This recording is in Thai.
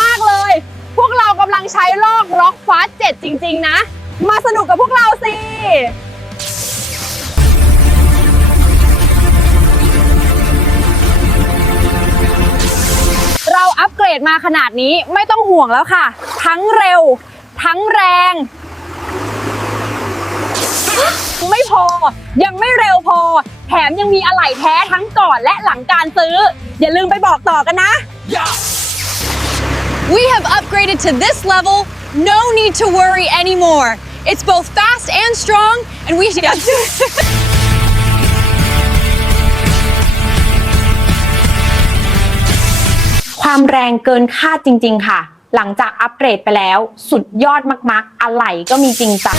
มากเลย พวกเรากำลังใช้ลอกร็อกฟาส7จริงๆนะ มาสนุกกับพวกเราสิเราอัปเกรดมาขนาดนี้ไม่ต้องห่วงแล้วค่ะทั้งเร็วทั้งแรงไม่พอยังไม่เร็วพอแถมยังมีอะไหล่แท้ทั้งก่อนและหลังการซื้ออย่าลืมไปบอกต่อกันนะ We have upgraded to this level. No need to worry anymore. It's both fast and strong, and we have to. ความแรงเกินคาดจริงๆค่ะหลังจากอัปเกรดไปแล้วสุดยอดมากๆอะไหล่ก็มีจริงจัง